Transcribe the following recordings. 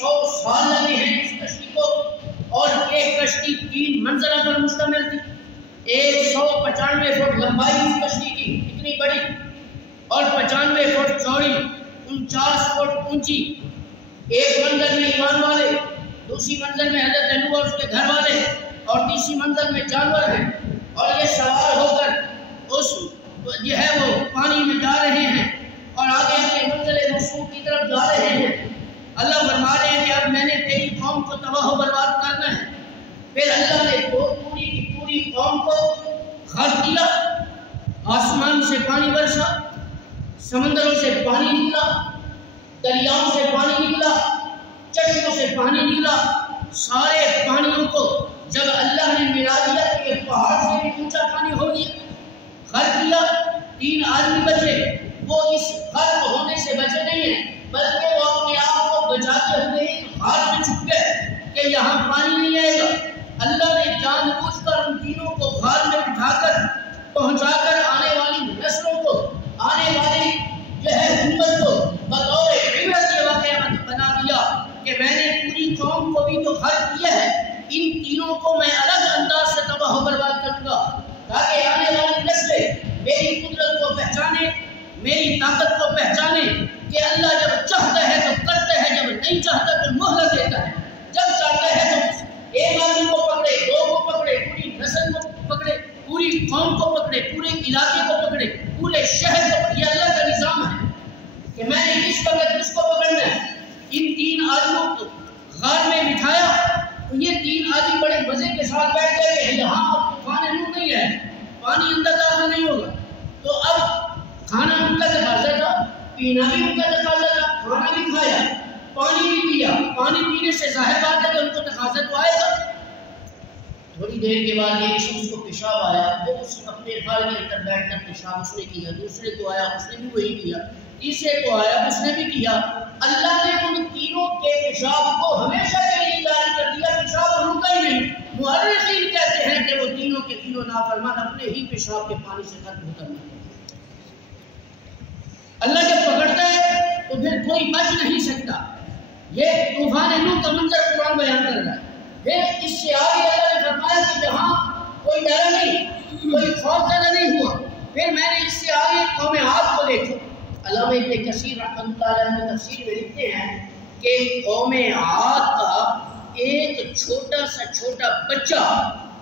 100 سال لگے ہیں اس کشتی کو، اور ایک کشتی 3 منزلوں پر مشتمل تھی۔ 195 فٹ لمبائی اس کشتی کی، اتنی بڑی، اور 95 فٹ چوڑی، 49 فٹ اونچی۔ ایک منزل میں ایمان والے، دوسری منزل میں حضرت نوح اور اس کے گھر والے، اور تیسری منزل میں جانور ہیں، اور یہ سوار ہو کر اس جو ہے وہ پانی میں جا رہے ہیں اور آگے اپنے منزل مقصود کی طرف جا رہے ہیں۔ اللہ فرما رہے ہیں کہ اب میں نے تیری قوم کو تباہ و برباد کرنا ہے۔ پھر اللہ نے پوری کی پوری قوم کو غرق کیا، آسمان سے پانی برسا، سمندروں سے پانی نکلا، دریاؤں سے پانی نکلا، چشموں سے پانی نکلا، سارے پانیوں کو جب اللہ نے ملا دیا کہ یہ پہاڑ سے بھی اونچا پانی ہو گیا، غرق کیا۔ 3 آدمی بچے، وہ اس غرق ہونے سے بچے نہیں ہیں، بلکہ وہ اپنے آپ کو بچاتے ہوئے غار میں چھپ گئے کہ یہاں پانی نہیں آئے گا۔ اللہ نے جان بوجھ کر ان تینوں کو غار میں بٹھا کر پہنچا کر آنے والی نسلوں کو، آنے والی جو ہے امت کو بطور عبرت یہ واقعہ بنا دیا کہ میں نے پوری قوم کو بھی تو غرق کیا ہے، ان تینوں کو میں الگ انداز سے تباہ و برباد کروں گا تاکہ آنے والی نسلیں میری قدرت کو پہچانے، میری طاقت کو پہچانے کہ اللہ جب چاہتا ہے تو کرتا ہے، جب نہیں چاہتا تو مہلت دیتا ہے۔ جب چاہتا ہے تو ایک آدمی کو پکڑے، 2 کو پکڑے، پوری نسل کو پکڑے، پوری قوم کو پکڑے، پورے علاقے کو پکڑے، پورے شہر کو پکڑے۔ یہ اللہ کا نظام ہے کہ میں نے کس وقت کس کو پکڑنا ہے۔ ان 3 آدمیوں کو غار میں بٹھایا تو یہ 3 آدمی بڑے مزے کے ساتھ بیٹھ گئے کہ یہاں اب طوفان نوح نہیں ہے، پانی اندر داخل نہیں ہوگا۔ تو اب کھانا ان کا تقاضا تھا، پینا بھی ان کا تقاضا تھا، کھانا بھی کھایا، پانی بھی پیا۔ پانی پینے سے ظاہر بات ہے کہ ان کو تقاضا تو آئے گا۔ تھوڑی دیر کے بعد ایک شخص کو پیشاب آیا، وہ اس اپنے غار کے اندر بیٹھ کر پیشاب اس نے کیا، دوسرے کو آیا اس نے بھی وہی کیا، تیسرے کو آیا اس نے بھی کیا۔ اللہ نے ان تینوں کے پیشاب کو ہمیشہ کے لیے جاری کر دیا، پیشاب رکا ہی نہیں۔ مؤرخین کہتے ہیں کہ وہ تینوں کے تینوں نافرمان اپنے ہی پیشاب کے پانی سے ختم ہوتا ہے۔ اللہ جب پکڑتا ہے تو پھر کوئی بچ نہیں سکتا۔ یہ طوفان نوح کا منظر قرآن بیان کر رہا ہے۔ پھر اس سے آگے اللہ نے فرمایا کہ جہاں کوئی ڈرا نہیں، کوئی خوف زدہ نہیں ہوا۔ پھر میں نے اس سے آگے قوم عاد کو دیکھا۔ علامہ ابن کثیر رحمۃ اللہ علیہ نے تفسیر میں لکھتے ہیں کہ قوم عاد کا ایک چھوٹا سا چھوٹا بچہ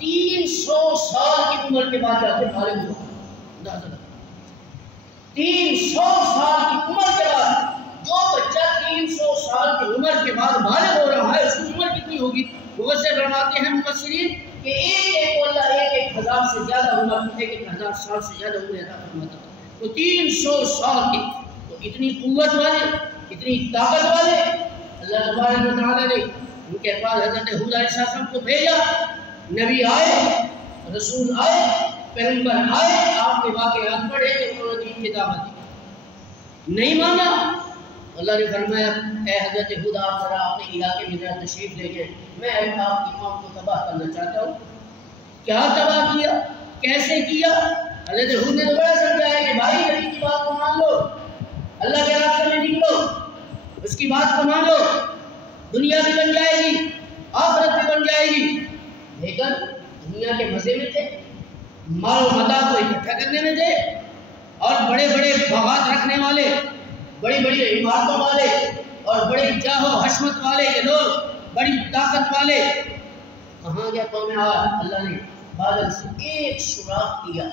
300 سال کی عمر کے بعد جا کے بالغ ہوا۔ 300 سال کی عمر کے بعد جو بچہ 300 سال کی عمر کے بعد بالغ ہو رہا ہے، اس کی عمر کتنی ہوگی؟ مفسر فرماتے ہیں مفسرین کہ ایک کو اللہ 1,000 سے زیادہ عمر، 1,000 سال سے زیادہ عمر عطا فرماتا ہے۔ تو 300 سال کے، تو اتنی قوت والے، اتنی طاقت والے اللہ تبارک و تعالیٰ نے ان کے پاس حضرت ہود علیہ السلام کو بھیجا۔ نبی آئے، رسول آئے، پیغمبر آئے، آپ نے واقعات پڑھے کہ انہوں نے دین کی دعوت دی، نہیں مانا۔ اللہ نے فرمایا اے حضرت ہود آپ ذرا اپنے علاقے میں ذرا تشریف لے جائیں، میں آپ کی قوم کو تباہ کرنا چاہتا ہوں۔ کیا تباہ کیا، کیسے کیا؟ حضرت ہود نے دوبارہ سمجھایا کہ بھائی نبی کی بات کو مان لو، اللہ کے راستے میں نکلو، اس کی بات کو مانو، دنیا بھی بن جائے گی، آخرت بھی بن جائے گی۔ لیکن دنیا کے مزے میں تھے، مال و متاع کو اکٹھا کرنے میں تھے، اور بڑے بڑے باغات رکھنے والے، بڑی بڑی عمارتوں والے اور بڑی جاہ و حشمت والے یہ لوگ، بڑی طاقت والے۔ کہاں گیا قوم عاد؟ اللہ نے بادل سے ایک سوراخ کیا،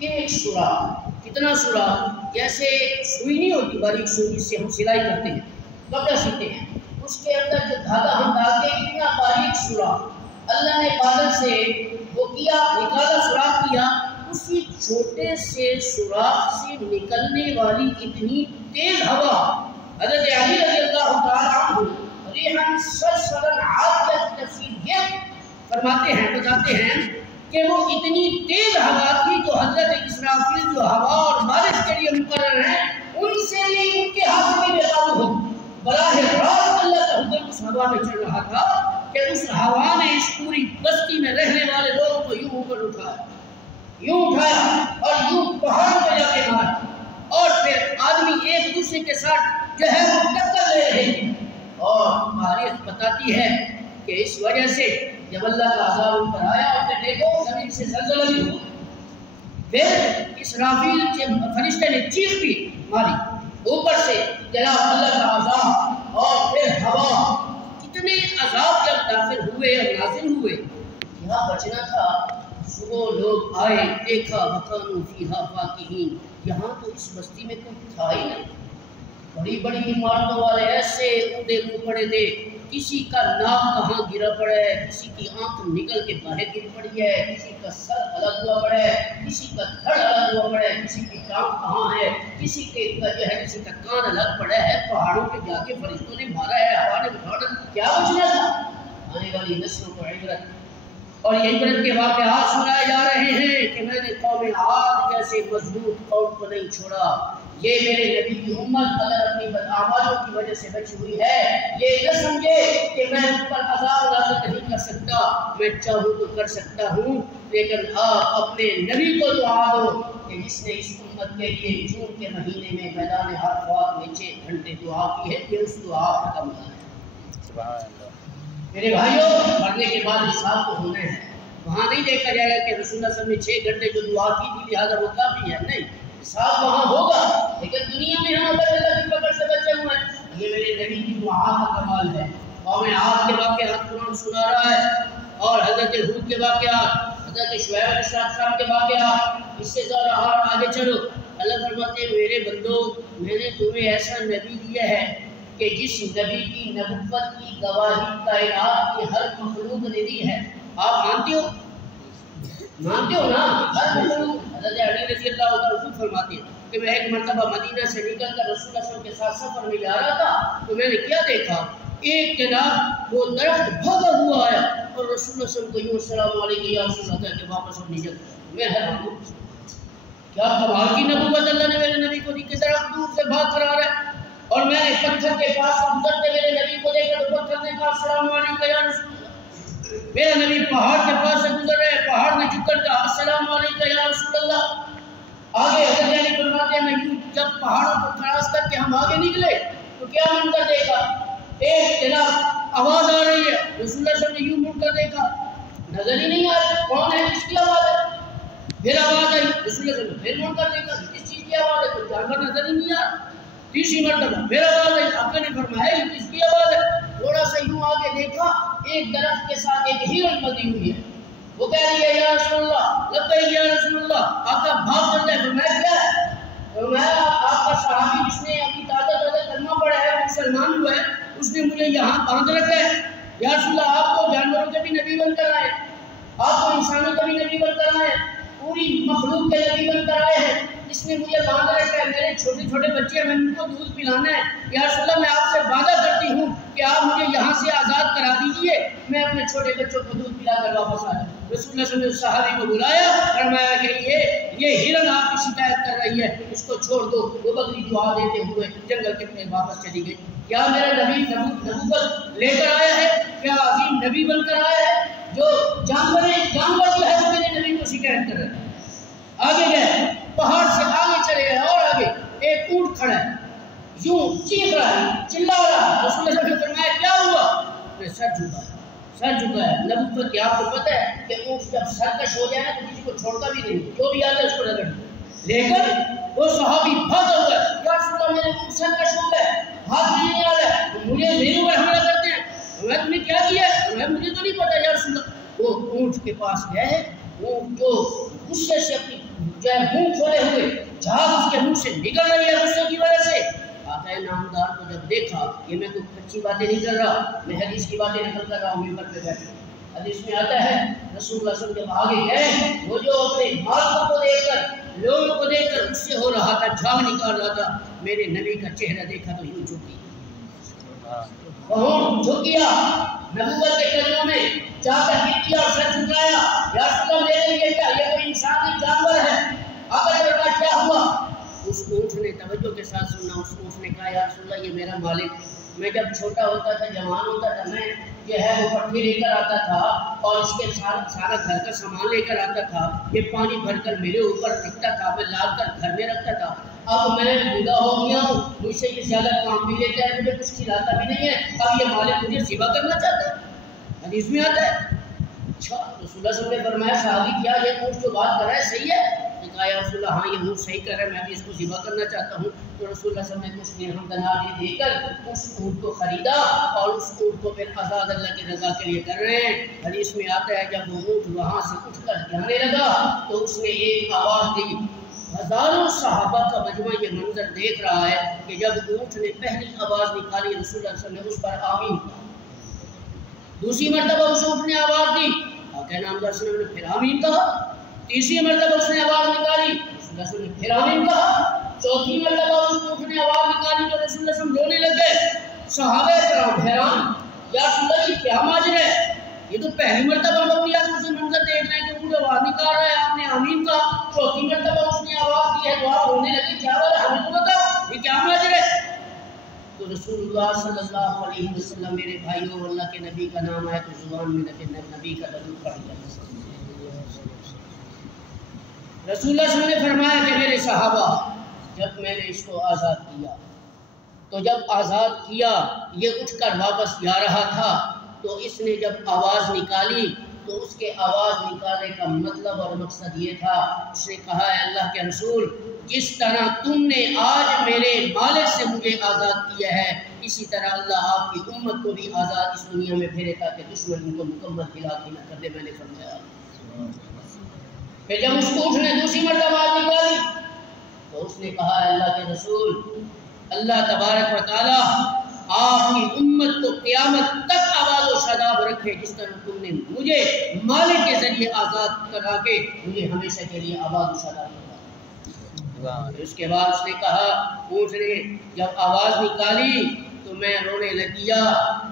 ایک سوراخ۔ کتنا سوراخ؟ جیسے سوئی نہیں ہوتی باریک سوئی جس سے ہم سلائی کرتے ہیں، کپڑا سیتے ہیں، اس کے اندر جو دھاگا ہم ڈالتے ہیں، اتنا باریک سوراخ اللہ نے بادل سے وہ کیا، نکالا، سوراخ کیا۔ اسی چھوٹے سے سوراخ سے نکلنے والی اتنی تیز ہوا، حضرت علی رضی اللہ تعالیٰ عنہ ریحاً صرصراً عاتیہ کی تفسیر یہ فرماتے ہیں، بتاتے ہیں کہ وہ اتنی تیز ہوا تھی جو حضرت اسرافیل جو ہوا اور بارش کے لیے مقرر ہیں، ان سے بھی ان کے ہاتھ میں بے قابو ہو۔ براہ راست اللہ کا حکم اس ہوا میں چل رہا تھا کہ اس ہوا نے اس پوری بستی میں رہنے والے لوگوں کو یوں اوپر اٹھایا، یوں اٹھایا اور یوں پہاڑوں پہ جا کے مارا، اور پھر آدمی ایک دوسرے کے ساتھ جو ہے وہ ٹکر لے رہے ہیں، اور آتی ہے کہ اس وجہ سے جب اللہ کا عذاب ان پر آیا اور دیکھو زمین سے زلزلہ بھی ہوا، پھر اسرافیل فرشتے نے چیخ بھی ماری، اوپر سے جناب اللہ کا عذاب اور پھر ہوا، کتنے عذاب جب داخل ہوئے اور نازل ہوئے، یہاں بچنا تھا۔ صبح لوگ آئے، دیکھا وَكَانُوا فِيهَا فَاكِهِينَ، یہاں تو اس بستی میں کوئی تھا ہی نہیں، بڑی بڑی عمارتوں والے ایسے اونڈے منہ پڑے تھے، کسی کا ناک کہاں گرا پڑا ہے، کسی کی آنکھ نکل کے باہر گر پڑی ہے، کسی کا سر الگ ہوا پڑا ہے، کسی کا دھڑ الگ ہوا پڑا ہے، کسی کی ٹانگ کہاں ہے، کسی کے جو ہے کسی کا کان الگ پڑا ہے، پہاڑوں پہ جا کے فرشتوں نے مارا ہے، ہوا نے بٹھانا، کیا بچنا تھا؟ آنے والی نسلوں کو عبرت اور یہ عبرت کے واقعات سنائے جا رہے ہیں کہ میں نے قوم عاد جیسے مضبوط قوم کو نہیں چھوڑا، یہ میرے نبی کی امت اگر اپنی بدعمالوں کی وجہ سے بچی ہوئی ہے، یہ نہ سمجھے کہ میں ان پر عذاب نازل نہیں کر سکتا، میں چاہوں تو کر سکتا ہوں، لیکن آپ اپنے نبی کو دعا دو کہ جس نے اس امت کے لیے جون کے مہینے میں میدان عرفات میں 6 گھنٹے دعا کی ہے، کہ اس دعا کا کمال ہے۔ سبحان اللہ۔ میرے بھائیوں، مرنے کے بعد حساب تو ہونا ہے، وہاں نہیں دیکھا جائے گا کہ رسول اللہ صلی اللہ علیہ وسلم نے 6 گھنٹے جو دعا کی تھی لہٰذا وہ کافی ہے، نہیں، حساب وہاں ہوگا، لیکن دنیا میں ہم اللہ کی پکڑ سے بچے ہوئے ہیں، یہ میرے نبی کی دعا کا کمال ہے۔ قوم عاد کے واقعات قرآن سنا رہا ہے، اور حضرت ہود کے واقعات، حضرت شعیب علیہ السلام کے واقعات، اس سے ذرا آگے چلو، اللہ فرماتے ہیں میرے بندو میں نے تمہیں ایسا نبی دیا ہے کہ جس نبی کی نبوت کی گواہی کائنات کی ہر مخلوق نے دی ہے، آپ مانتے ہو؟ مانتے ہو نا؟ ہر مخلوق۔ حضرت علی رضی اللہ عنہ فرماتے ہیں کہ میں ایک مرتبہ مدینہ سے نکل کر رسول اللہ صلی اللہ علیہ وسلم کے ساتھ سفر میں جا رہا تھا، تو میں نے کیا دیکھا، ایک جناب وہ درخت بھاگا ہوا آیا اور رسول اللہ صلی اللہ علیہ وسلم کو یوں السلام علیکم یا رسول اللہ کہہ کے واپس اپنی جگہ، میں حیران ہوں، کیا کمال کی نبوت اللہ نے میرے نبی کو دی کہ درخت دور سے بھاگ کر آ رہا ہے، اور میں نے پتھر کے پاس گزرتے میرے نبی کو دیکھ کر پتھر نے کہا السلام علیکم یا رسول اللہ، میرا نبی پہاڑ کے پاس سے گزر رہے، پہاڑ نے جھک کر کہا السلام علیکم یا رسول اللہ۔ آگے حضرت علی فرماتے ہیں میں جب پہاڑوں کو کراس کر کے ہم آگے نکلے تو کیا منظر دیکھا، ایک جناب آواز آ رہی ہے، رسول اللہ صلی اللہ علیہ وسلم نے یوں مڑ کر دیکھا، نظر ہی نہیں آ رہا کون ہے، کس کی آواز ہے، پھر آواز آئی، رسول اللہ صلی اللہ علیہ وسلم پھر مڑ کر دیکھا، کس چیز کی آواز ہے، کوئی جانور نظر ہی نہیں آ رہا، تیسری مرتبہ پھر آواز آئی، آپ نے فرمایا یہ کس کی آواز ہے، تھوڑا سا یوں آگے دیکھا، ایک درخت کے ساتھ ایک ہرن بندھی ہوئی ہے، وہ کہہ رہی ہے یا رسول اللہ لبیک یا رسول اللہ، آقا بھاگ چل رہے، فرمایا کیا ہے، فرمایا آپ کا صحابی جس نے ابھی تازہ کلمہ پڑھا ہے مسلمان ہوا ہے، اس نے مجھے یہاں باندھ رکھا ہے، یا رسول اللہ آپ کو جانوروں کے بھی نبی بن کر آئے، آپ کو انسانوں کے بھی نبی بن کر آئے، پوری مخلوق کے نبی بن کر آئے ہیں، اس نے مجھے باندھ رکھا ہے، میرے چھوٹے چھوٹے بچے ہیں، میں ان کو دودھ پلانا ہے، یا رسول اللہ میں آپ سے وعدہ کرتی ہوں کہ آپ مجھے یہاں سے آزاد کرا دیجئے، میں اپنے چھوٹے بچوں کو دودھ پلا کر واپس آ جاؤں۔ رسول اللہ صلی اللہ علیہ وسلم نے صحابی کو بلایا، فرمایا کہ یہ ہرن آپ کی شکایت کر رہی ہے، اس کو چھوڑ دو، وہ بکری دعا دیتے ہوئے جنگل کے پاس واپس چلی گئی۔ کیا میرا نبی نبوت لے کر آیا ہے، کیا عظیم نبی بن کر آیا ہے، جو جانور جو ہے وہ میرے نبی کو شکایت کر رہا ہے۔ آگے گئے، پہاڑ سے آگے چلے گئے، اور آگے ایک اونٹ کھڑا ہے، یوں چیخ رہا ہے، چلا رہا ہے، رسول اللہ صلی اللہ علیہ وسلم نے فرمایا کیا ہوا، میں سر جھکا ہے، نبوت کی آپ کو پتہ ہے کہ اونٹ جب سرکش ہو جائے نا تو کسی کو چھوڑتا بھی نہیں، جو بھی آتا ہے اس کو رگڑ، لیکن وہ صحابی بھاگا ہوا ہے، یا رسول اللہ میرے اونٹ سرکش ہو گئے، ہاتھ نہیں آ رہا ہے، مجھے میرے اوپر حملہ کرتے ہیں، میں تم نے کیا کیا ہے، مجھے تو نہیں پتا یا رسول اللہ۔ وہ اونٹ کے پاس گئے، اونٹ جو غصے سے اپنی جو ہے منہ کھولے ہوئے جھاگ اس کے منہ سے نکل رہی ہے غصے کی وجہ سے، آقا نامدار کو جب دیکھا، یہ میں کوئی کچی باتیں نہیں کر رہا، میں حدیث کی باتیں نقل کر رہا ہوں، ممبر پہ بیٹھ کر، حدیث میں آتا ہے رسول اللہ صلی اللہ علیہ وسلم جب آگے گئے، وہ جو اپنے مالکوں کو دیکھ کر لوگوں کو دیکھ کر غصے ہو رہا تھا، جھاگ نکال رہا تھا، میرے نبی کا چہرہ دیکھا تو یوں جھک گیا، بہت جھک گیا، نبوت کے قدموں میں جا کر گر گیا اور سر جھکایا، یا رسول اللہ میرے لیے کیا، یہ کوئی انسانی جانور ہے، آقا نے کیا ہوا، اس اونٹ نے توجہ کے ساتھ سننا، اس اونٹ نے کہا یا رسول اللہ یہ میرا مالک، میں جب چھوٹا ہوتا تھا جوان ہوتا تھا میں جو ہے وہ پٹھی لے کر آتا تھا اور اس کے ساتھ سارا گھر کا سامان لے کر آتا تھا، یہ پانی بھر کر میرے اوپر رکھتا تھا، میں لا کر گھر میں رکھتا تھا، اب میں بوڑھا ہو گیا ہوں، مجھ سے یہ زیادہ کام بھی لیتا ہے، مجھے کچھ کھلاتا بھی نہیں ہے، اب یہ مالک مجھے ذبح کرنا چاہتا ہے۔ حدیث میں آتا ہے۔ اچھا رسول اللہ صلی اللہ علیہ وسلم نے فرمایا صحابی کیا یہ اونٹ جو بات کر رہا ہے صحیح ہے؟ نے کہا یا رسول اللہ ہاں یہ اونٹ صحیح کر رہا ہے، میں بھی اس کو ذبح کرنا چاہتا ہوں۔ تو رسول اللہ صلی اللہ علیہ وسلم نے کچھ درہم دینار دے کر اس اونٹ کو خریدا اور اس اونٹ کو پھر آزاد اللہ کی رضا کے لیے کر رہے ہیں۔ حدیث میں آتا ہے جب وہ اونٹ وہاں سے اٹھ کر جانے لگا تو اس نے ایک آواز دی، ہزاروں صحابہ کا مجمع یہ منظر دیکھ رہا ہے کہ جب اونٹ نے پہلی آواز نکالی رسول اللہ صلی اللہ علیہ وسلم نے اس پر آمین کہا، دوسری مرتبہ اس اونٹ نے آواز دی، آقا نامدار صلی اللہ علیہ وسلم نے پھر آمین کہا، تیسری مرتبہ اس نے آواز نکالی رسول اللہ صلی اللہ علیہ وسلم نے پھر آمین کہا، چوتھی مرتبہ اس اونٹ نے آواز نکالی تو رسول اللہ صلی اللہ علیہ وسلم رونے لگے۔ صحابہ کرام حیران، یا رسول اللہ یہ کیا ماجرا ہے؟ یہ تو پہلی مرتبہ ہم اپنی آنکھوں سے منظر دیکھ رہے ہیں کہ اونٹ آواز نکال رہا ہے، آپ نے آمین کہا، چوتھی مرتبہ اس نے آواز دی ہے تو آپ رونے لگے، کیا بات ہے ہمیں تو بتاؤ یہ کیا ماجرا ہے؟ تو رسول اللہ صلی اللہ علیہ وسلم میرے بھائیوں اللہ کے نبی کا نام آیا تو زبان میں نبی کا درود پڑھ لیا۔ رسول اللہ صلی اللہ علیہ وسلم نے فرمایا کہ میرے صحابہ جب میں نے اس کو آزاد کیا تو جب آزاد کیا یہ اٹھ کر واپس جا رہا تھا تو اس نے جب آواز نکالی تو اس کے آواز نکالنے کا مطلب اور مقصد یہ تھا، اس نے کہا ہے اللہ کے رسول جس طرح تم نے آج میرے مالک سے مجھے آزاد کیا ہے اسی طرح اللہ آپ کی امت کو بھی آزاد اس دنیا میں پھیرے تاکہ دشمن ان کو مکمل ہلاکی نہ کر دے۔ میں نے فرمایا پھر جب اس کو اٹھنے دوسری مرتبہ آواز نکالی تو اس نے کہا ہے اللہ کے رسول اللہ تبارک و تعالی آپ کی امت کو قیامت تک آباد و شاداب رکھے جس طرح تم نے مجھے مالک کے ذریعے آزاد کرا کے مجھے ہمیشہ کے لیے آباد و شاداب کرا۔ اس کے بعد اس نے کہا اونٹ نے جب آواز نکالی تو میں رونے لگیا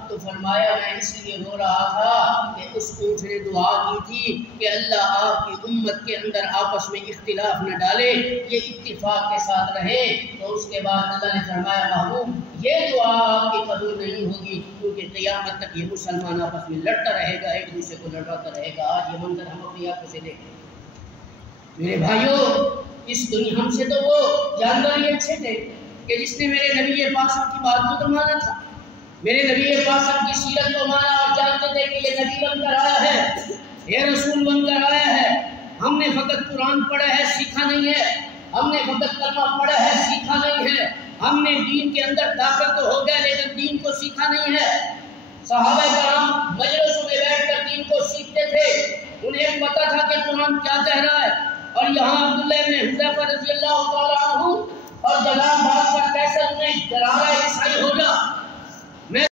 تو فرمایا میں اس لیے رو رہا تھا کہ اس اونٹ نے دعا کی تھی کہ اللہ آپ کی امت کے اندر آپس میں اختلاف نہ ڈالے، یہ اتفاق کے ساتھ رہے۔ تو اس کے بعد اللہ نے فرمایا محبوب یہ دعا آپ کی قبول نہیں ہوگی کیونکہ قیامت تک یہ مسلمان آپس میں لڑتا رہے گا، ایک دوسرے کو لڑاتا رہے گا۔ آج یہ منظر ہم اپنی آنکھوں سے دیکھیں۔ میرے بھائیوں اس دنیا ہم سے تو وہ جانور ہی اچھے تھے کہ جس نے میرے نبی پاک کی بات کو تو مانا تھا، میرے نبی پاک کی سیرت کو مانا اور جانتے تھے کہ یہ نبی بن کر آیا ہے، یہ رسول بن کر آیا ہے۔ ہم نے فقط قرآن پڑھا ہے سیکھا نہیں ہے، ہم نے فقط کلمہ پڑھا ہے سیکھا نہیں ہے، ہم نے دین کے اندر داخل تو ہو گیا لیکن دین کو سیکھا نہیں ہے۔ صحابہ کرام مجلسوں میں بیٹھ کر دین کو سیکھتے تھے، انہیں پتہ تھا کہ قرآن کیا کہہ رہا ہے۔ اور یہاں عبداللہ بن حذیفہ رضی اللہ تعالیٰ عنہ اور جلال بات پر کیسے انہیں ڈرایا عیسائی ہو جا